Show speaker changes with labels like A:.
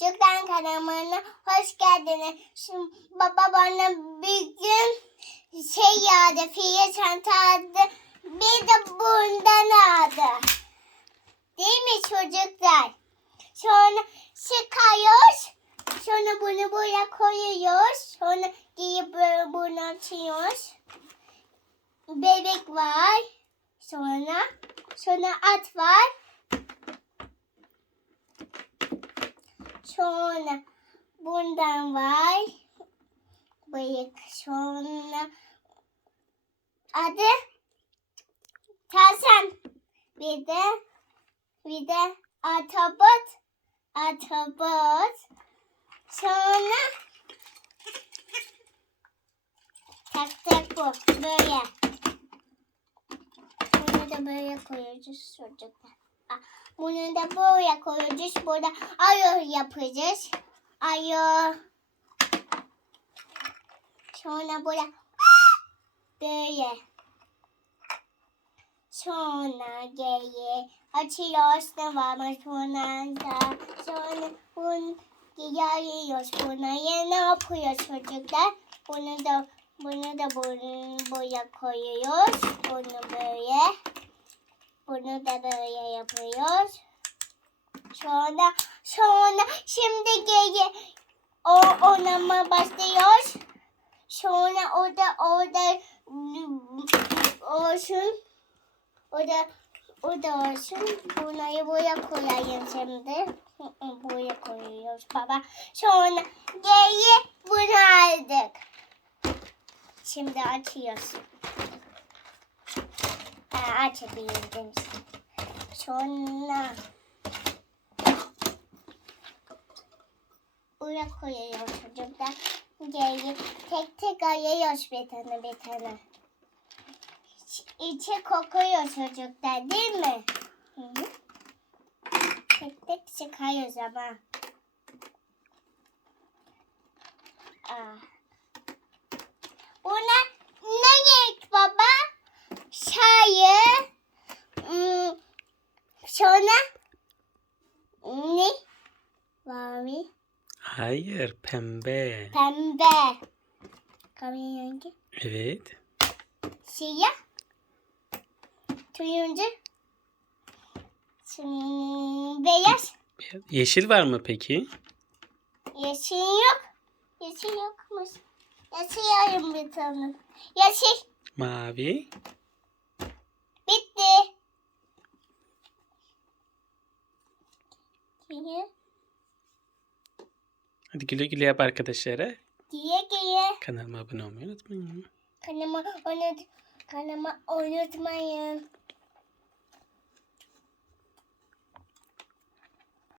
A: Çocuklar kanalına hoş geldiniz. Şimdi baba bana bir gün şey yağdı, fiye çanta aldı. Bir de bundan aldı. Değil mi çocuklar? Sonra sıkıyoruz. Sonra bunu buraya koyuyoruz. Sonra giyip böyle bunu açıyoruz. Bebek var. Sonra sonra at var. Sonra bundan var. Bıyık. Sonra adı Tarzan. Bir de bir de Atobot. Atobot. Sonra tak tak bu. Böyle. Bunu da böyle koyacağız çocuklar. Bunu da böyle koyacağız. Burada ayı yapacağız. Ayı. Sonra burada böyle. Sonra geri açıyoruz ne varmış sonra da. Sonra bunu yayıyoruz. Buna ne yapıyor çocuklar? Bunu da bunu da bunu buraya koyuyoruz. Bunu böyle. Bunu da böyle yapıyoruz. Sonra sonra şimdi geri o oynama başlıyoruz. Sonra orada orada olsun. Orada orada olsun. Bunları buraya koyayım şimdi. Buraya koyuyoruz baba. Sonra geri bunu aldık. Şimdi açıyoruz. Açabildim. Sonra buraya koyuyoruz çocuklar. Geri tek tek ayırıyoruz bir tane bir tane. İç- kokuyor çocuklar değil mi? Tek tek çıkarıyoruz ama. Aa. Sonra ne? Mavi.
B: Hayır pembe.
A: Pembe. Kahve rengi.
B: Evet.
A: Siyah. Turuncu. Hmm, Beyaz.
B: Yeşil var mı peki?
A: Yeşil yok. Yeşil yokmuş. Yeşil yarım bir tane. Yeşil.
B: Mavi. Hadi güle güle yap arkadaşlara.
A: diye diye.
B: Kanalıma abone olmayı unutmayın.
A: Kanalıma unut, kanalıma unutmayın.